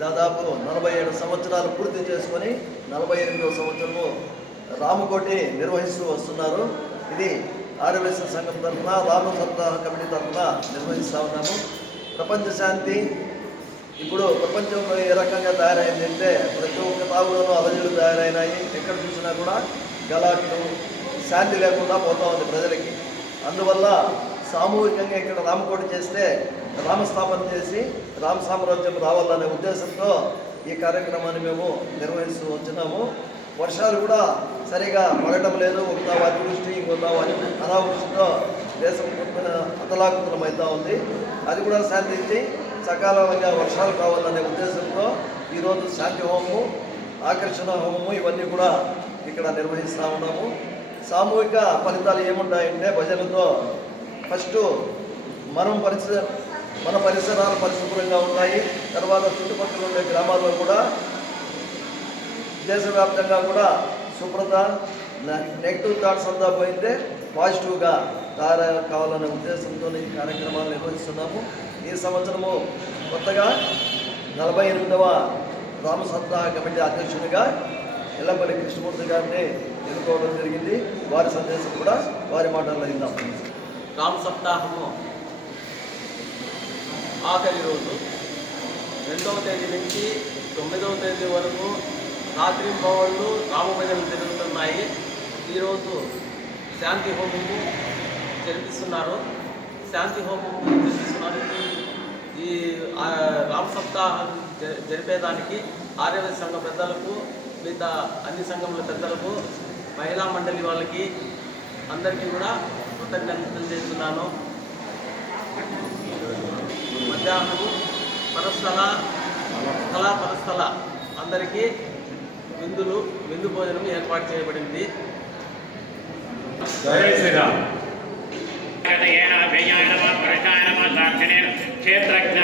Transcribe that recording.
దాదాపు 47 సంవత్సరాలు పూర్తి చేసుకొని 48వ సంవత్సరము రామకోటి నిర్వహిస్తూ వస్తున్నారు. ఇది ఆర్యవైశ్య సంఘం తరఫున రామసప్తాహ కమిటీ తరఫున నిర్వహిస్తూ ఉన్నాము. ప్రపంచ శాంతి ఇప్పుడు ప్రపంచంలో ఏ రకంగా తయారైందంటే ప్రతి ఒక్క తావులోనూ అలజడులు తయారైనాయి. ఎక్కడ చూసినా కూడా గలాట్లు, శాంతి లేకుండా పోతూ ఉంది ప్రజలకి. అందువల్ల సామూహికంగా ఇక్కడ రామకోటి చేస్తే రామస్థాపన చేసి రామ సామ్రాజ్యం రావాలనే ఉద్దేశంతో ఈ కార్యక్రమాన్ని మేము నిర్వహిస్తూ వచ్చినాము. వర్షాలు కూడా సరిగా పడటం లేదు. ఒక తావు అతివృష్టి, ఇంకో తావు అనావృష్టితో దేశం అతలాకుతలమవుతూ ఉంది. అది కూడా శాంతించి సకాలంగా వర్షాలు కావాలనే ఉద్దేశంతో ఈరోజు శాంతి హోమము, ఆకర్షణ హోమము ఇవన్నీ కూడా ఇక్కడ నిర్వహిస్తూ ఉన్నాము. సామూహిక ఫలితాలు ఏముంటాయంటే భజనతో ఫస్ట్ మన పరిసరాలు పరిశుభ్రంగా ఉంటాయి. తర్వాత చుట్టుపక్కల ఉండే గ్రామాల్లో కూడా దేశవ్యాప్తంగా కూడా శుభ్రత, నెగిటివ్ థాట్స్ అంతా పోయిందే పాజిటివ్గా తయారు కావాలనే ఉద్దేశంతో ఈ కార్యక్రమాలు నిర్వహిస్తున్నాము. ఈ సంవత్సరము కొత్తగా 48వ రామసప్తాహ కమిటీ అధ్యక్షునిగా ఎల్లంపల్లి కృష్ణమూర్తి గారిని ఎన్నుకోవడం జరిగింది. వారి సందేశం కూడా వారి మాటల్లో విందాం. రామ సప్తాహము ఆఖరి రోజు 2వ తేదీ నుంచి 9వ తేదీ వరకు రాత్రి భవన్లు రామభజనలు జరుగుతున్నాయి. ఈరోజు శాంతి హోమము జరిపిస్తున్నారు. ఈ రామ సప్తాహం జరిపేదానికి ఆర్యవైశ్య సంఘ పెద్దలకు, మిగతా అన్ని సంఘముల పెద్దలకు, మహిళా మండలి వాళ్ళకి అందరికీ కూడా కృతజ్ఞతలు చేస్తున్నాను. మధ్యాహ్నము పరస్థల అందరికీ విందు భోజనం ఏర్పాటు చేయబడింది. జై శ్రీరామ్. క్షేత్రజ్ఞ